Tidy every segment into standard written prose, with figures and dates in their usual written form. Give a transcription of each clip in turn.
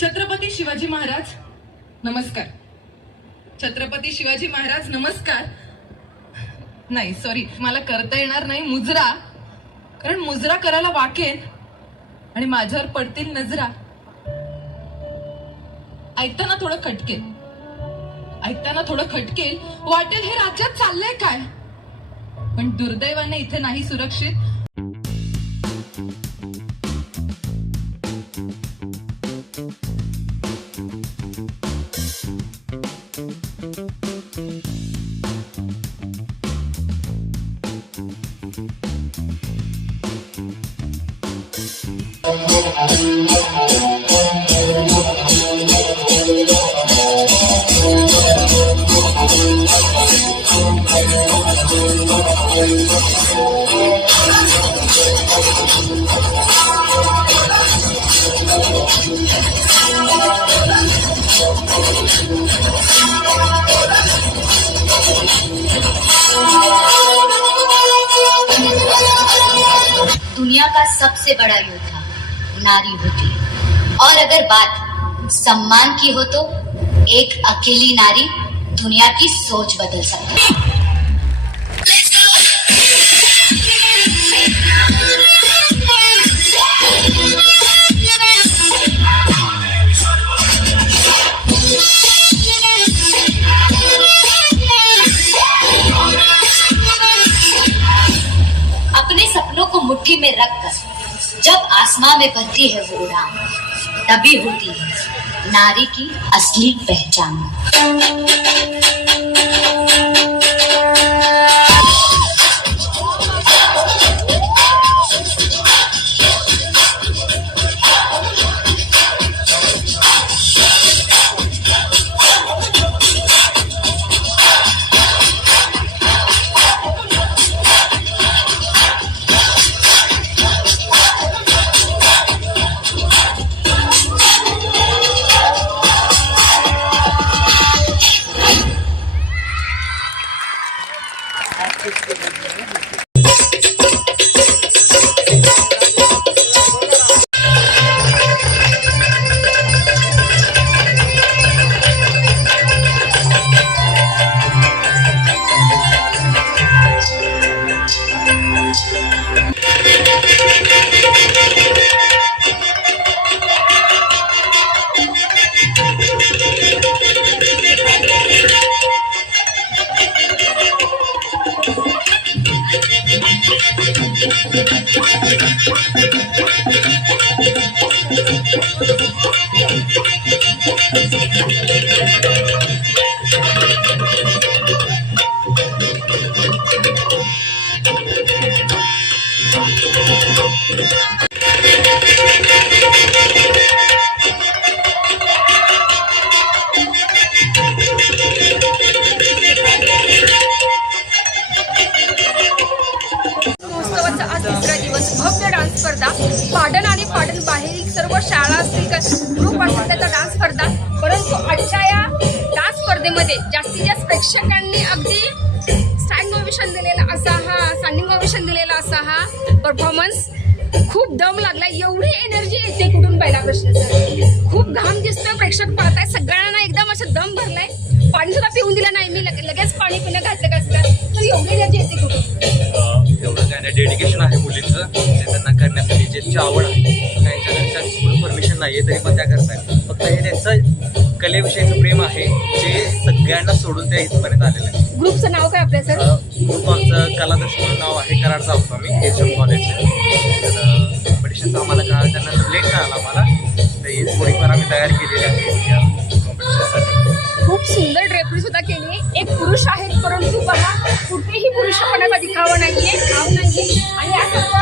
छत्रपती शिवाजी महाराज नमस्कार. छत्रपती शिवाजी महाराज नमस्कार. नाही सॉरी, मला करता येणार नाही मुजरा, कारण मुजरा करायला वाकेल आणि माझ्यावर पडतील नजरा. ऐकताना थोडं खटकेल, वाटेल हे राज्यात चाललंय काय, पण दुर्दैवाने इथे नाही सुरक्षित. दुनिया का सबसे बड़ा योद्धा नारी होती है, और अगर बात सम्मान की हो तो एक अकेली नारी दुनिया की सोच बदल सकती है. अपने सपनों को मुट्ठी में रखकर जब आसमां में भरती है वो उड़ान, तभी होती है नारी की असली पहचान. भव्य डान्स स्पर्धा, पाटण आणि पाटण बाहेरील सर्व शाळा असतील ग्रुप असतील त्याचा डान्स स्पर्धा. परंतु आजच्या या डान्स स्पर्धेमध्ये जास्तीत जास्त प्रेक्षकांनी अगदी स्टँडिंग ओवेशन दिलेला असा हा परफॉर्मन्स. खूप दम लागला, एवढी एनर्जी येते कुठून पहिला प्रश्न सर. खूप घाम दिसतोय, प्रेक्षक पाहताय, सगळ्यांना एकदम असं दम भरलाय. पाणी सुद्धा पिऊन दिलं नाही मी, लगेच पाणी पिणं घातलं कसं, तर एवढी एनर्जी येते कुठून. एवढं काय नाही, डेडिकेशन आहे मुलींचं, ते त्यांना करण्यासाठी ज्यांची आवड आहे. त्यांच्या घरच्यांची परमिशन नाही आहे तरी पण त्या करतायत. फक्त हे त्यांचं कलेविषयीचं प्रेम आहे जे सगळ्यांना सोडून त्या इथपर्यंत आलेलं आहे. ग्रुपचं नाव काय आपलं सर? ग्रुप आमचं कलादर्श म्हणून नाव आहे. कराडचा आहोत आम्ही एच कॉलेजचे. तर कॉम्पिटिशनचा आम्हाला कळालं, त्यांना लेट कळालं आम्हाला, तर ही थोडीफार आम्ही तयार केलेली आहे या कॉम्पिटिशनसाठी. खूप सुंदर ड्रेपरी सुद्धा केली. एक पुरुष आहेत, परंतु पहा कुठेही पुरुषपणाचा दिखावा नाहीये, भाव नाहीये. आणि या सर्व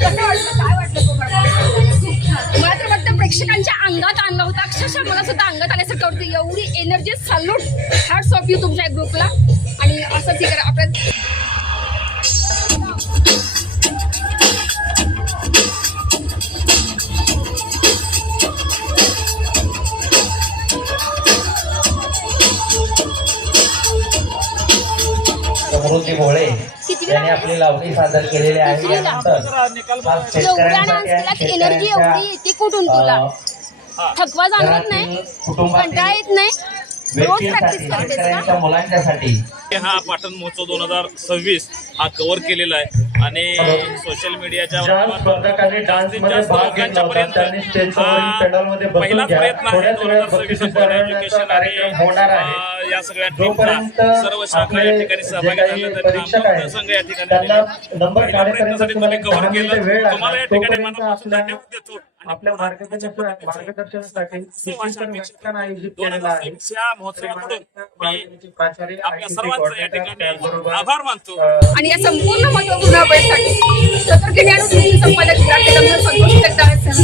कसं वाटलं, काय वाटलं मला तर वाटतं प्रेक्षकांच्या अंगात आणला होता. अक्षरशः मला सुद्धा अंगात आल्यासारखं वाटतं. एवढी energy, salute, hats off you तुमच्या ग्रुपला. आणि असंच हे करा आपण. समृद्धी भोळे यांनी आपली लावणी सादर केलेली आहे. एवढ्या डान्स केला, एनर्जी एवढी येते कुठून तुला? थकवा जाणवत नाही, कंटाळा येत नाही, रोज प्रॅक्टिस करतेस का? मुलांच्यासाठी हा पाटण महोत्सव 2026 हा कव्हर केलेला आहे आणि सोशल मीडियाच्या स्पर्धकांनी डान्स मध्ये भाग घेतला होता त्यांनी स्टेजवरील पेडलमध्ये बसून पहिलाच घ्या. प्रयत्न आहे थोड्याच वेळात 2026 बक्षिसाचा एज्युकेशन कार्यक्रम होणार आहे. या सगळ्या जोपर्यंत टीमचा सर्व शाखा या ठिकाणी जे सहभागी काही झाले परीक्षक आहेत संघ या ठिकाणी त्यांना आलेले. नंबर पहिल्या काढेपर्यंत प्रयत्नासाठी तुम्हाला तुम्ही कव्हर 10 मिनिटं केलं. वेळ तुम्हाला लागला. या ठिकाणी तोपर्यंत मनापासून आपल्या धन्यवाद देतो. आपल्या मार्गदर्शनासाठी शिक्षण व्याख्यान आयोजित केलेलं आहे. 2026 या महोत्सवाकडून मी प्राचार्य आपल्या सर्वांचं या ठिकाणी त्याचबरोबर आभार मानतो. आणि या संपूर्ण महत्वपूर्ण वेळेसाठी सतर्कतेने आणि संपादक संतोष जगदाळे सर